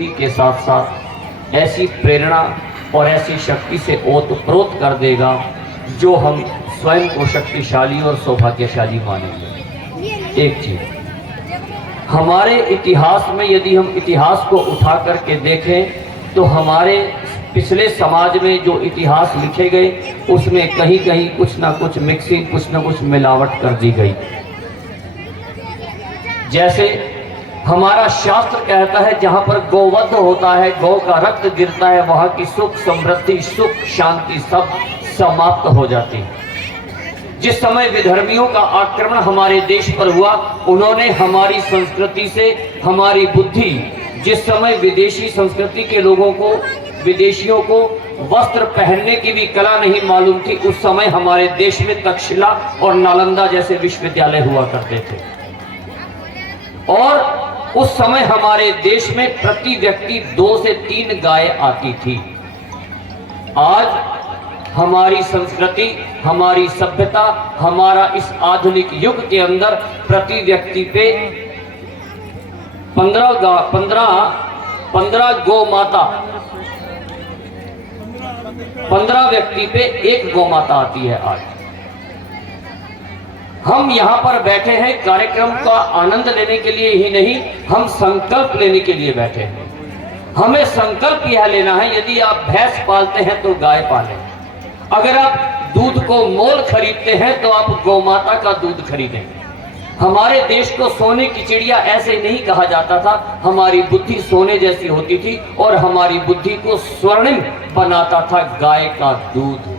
शक्ति के साथ साथ ऐसी प्रेरणा और ऐसी शक्ति से ओतप्रोत कर देगा जो हम स्वयं को शक्तिशाली और सौभाग्यशाली मानेंगे। एक चीज, हमारे इतिहास में यदि हम इतिहास को उठा करके देखें तो हमारे पिछले समाज में जो इतिहास लिखे गए उसमें कहीं कहीं कुछ ना कुछ मिक्सिंग, कुछ ना कुछ मिलावट कर दी गई। जैसे हमारा शास्त्र कहता है जहां पर गौवध होता है, गौ का रक्त गिरता है, वहां की सुख समृद्धि, सुख शांति सब समाप्त हो जाती है। जिस समय विधर्मियों का आक्रमण हमारे देश पर हुआ, उन्होंने हमारी संस्कृति से हमारी बुद्धि, जिस समय विदेशी संस्कृति के लोगों को, विदेशियों को वस्त्र पहनने की भी कला नहीं मालूम थी, उस समय हमारे देश में तक्षशिला और नालंदा जैसे विश्वविद्यालय हुआ करते थे। और उस समय हमारे देश में प्रति व्यक्ति 2 से 3 गाय आती थी। आज हमारी संस्कृति, हमारी सभ्यता, हमारा इस आधुनिक युग के अंदर प्रति व्यक्ति पे 15 गौ माता, 15 व्यक्ति पे 1 गौ माता आती है। आज हम यहाँ पर बैठे हैं कार्यक्रम का आनंद लेने के लिए ही नहीं, हम संकल्प लेने के लिए बैठे हैं। हमें संकल्प यह लेना है, यदि आप भैंस पालते हैं तो गाय पालें, अगर आप दूध को मोल खरीदते हैं तो आप गौ माता का दूध खरीदें। हमारे देश को सोने की चिड़िया ऐसे नहीं कहा जाता था, हमारी बुद्धि सोने जैसी होती थी और हमारी बुद्धि को स्वर्णिम बनाता था गाय का दूध।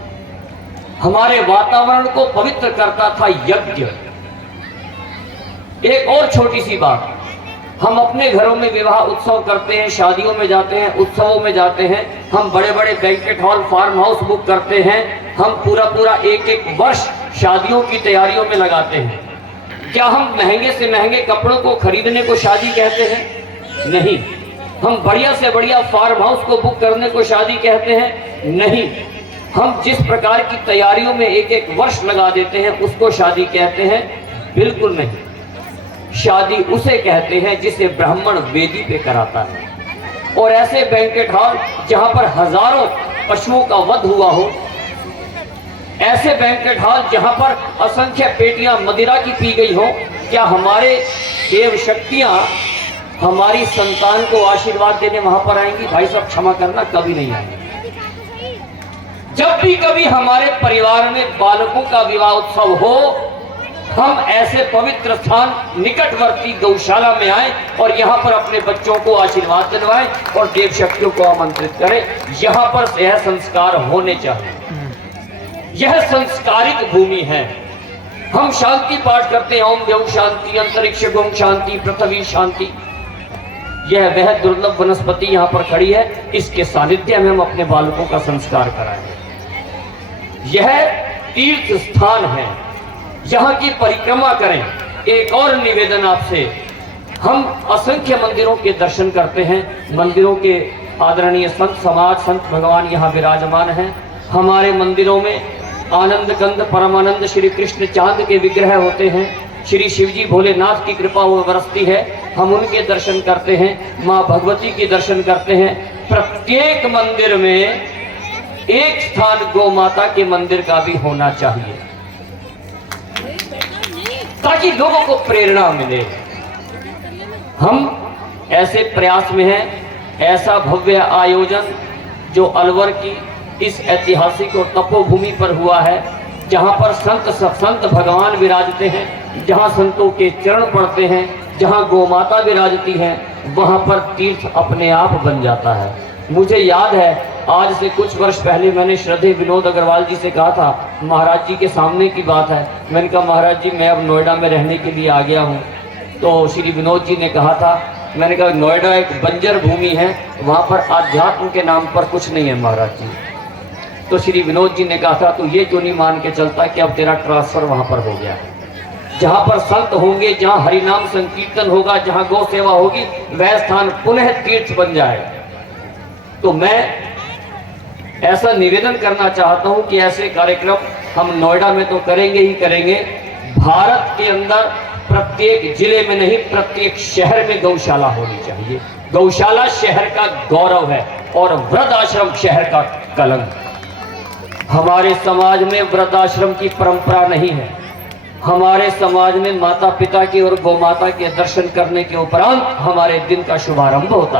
हमारे वातावरण को पवित्र करता था यज्ञ। एक और छोटी सी बात, हम अपने घरों में विवाह उत्सव करते हैं, शादियों में जाते हैं, उत्सवों में जाते हैं, हम बड़े बड़े banquet hall, farm house book करते हैं, हम पूरा एक वर्ष शादियों की तैयारियों में लगाते हैं। क्या हम महंगे से महंगे कपड़ों को खरीदने को शादी कहते हैं? नहीं। हम बढ़िया से बढ़िया फार्म हाउस को बुक करने को शादी कहते हैं? नहीं। हम जिस प्रकार की तैयारियों में एक वर्ष लगा देते हैं उसको शादी कहते हैं? बिल्कुल नहीं। शादी उसे कहते हैं जिसे ब्राह्मण वेदी पे कराता है। और ऐसे बैंकेट हॉल जहां पर हजारों पशुओं का वध हुआ हो, ऐसे बैंकेट हॉल जहां पर असंख्य पेटियां मदिरा की पी गई हो, क्या हमारे देव शक्तियां हमारी संतान को आशीर्वाद देने वहां पर आएंगी? भाई साहब क्षमा करना, कभी नहीं आएंगी। जब भी कभी हमारे परिवार में बालकों का विवाह उत्सव हो, हम ऐसे पवित्र स्थान निकटवर्ती गौशाला में आए और यहाँ पर अपने बच्चों को आशीर्वाद दिलवाएं और देव शक्तियों को आमंत्रित करें। यहाँ पर यह संस्कार होने चाहिए। यह संस्कारिक भूमि है। हम शांति पाठ करते हैं, ओम द्यौः शांति, अंतरिक्ष गोम शांति, पृथ्वी शांति। यह वह दुर्लभ वनस्पति यहाँ पर खड़ी है, इसके सानिध्य में हम अपने बालकों का संस्कार कराएंगे। यह तीर्थ स्थान है, यहाँ की परिक्रमा करें। एक और निवेदन आपसे, हम असंख्य मंदिरों के दर्शन करते हैं, मंदिरों के आदरणीय संत समाज, संत भगवान यहाँ विराजमान हैं। हमारे मंदिरों में आनंद कंद परमानंद श्री कृष्ण चांद के विग्रह होते हैं, श्री शिवजी भोलेनाथ की कृपा वो बरसती है, हम उनके दर्शन करते हैं, माँ भगवती के दर्शन करते हैं। प्रत्येक मंदिर में एक स्थान गौ माता के मंदिर का भी होना चाहिए ताकि लोगों को प्रेरणा मिले। हम ऐसे प्रयास में हैं, ऐसा भव्य आयोजन जो अलवर की इस ऐतिहासिक और तपोभूमि पर हुआ है, जहाँ पर संत भगवान विराजते हैं, जहाँ संतों के चरण पड़ते हैं, जहाँ गौ माता विराजती है, वहाँ पर तीर्थ अपने आप बन जाता है। मुझे याद है, आज से कुछ वर्ष पहले मैंने श्रद्धेय विनोद अग्रवाल जी से कहा था, महाराज जी के सामने की बात है, मैंने कहा महाराज जी मैं अब नोएडा में रहने के लिए आ गया हूँ। तो श्री विनोद जी ने कहा था, मैंने कहा नोएडा एक बंजर भूमि है, वहाँ पर आध्यात्म के नाम पर कुछ नहीं है महाराज जी। तो श्री विनोद जी ने कहा था, तो ये क्यों नहीं मान के चलता कि अब तेरा ट्रांसफर वहाँ पर हो गया है। जहाँ पर संत होंगे, जहाँ हरिनाम संकीर्तन होगा, जहाँ गौ सेवा होगी, वह स्थान पुनः तीर्थ बन जाए। तो मैं ऐसा निवेदन करना चाहता हूँ कि ऐसे कार्यक्रम हम नोएडा में तो करेंगे ही करेंगे, भारत के अंदर प्रत्येक जिले में नहीं, प्रत्येक शहर में गौशाला होनी चाहिए। गौशाला शहर का गौरव है और वृद्धाश्रम शहर का कलंक। हमारे समाज में वृद्धाश्रम की परंपरा नहीं है। हमारे समाज में माता पिता की और गौ माता के दर्शन करने के उपरांत हमारे दिन का शुभारंभ होता है।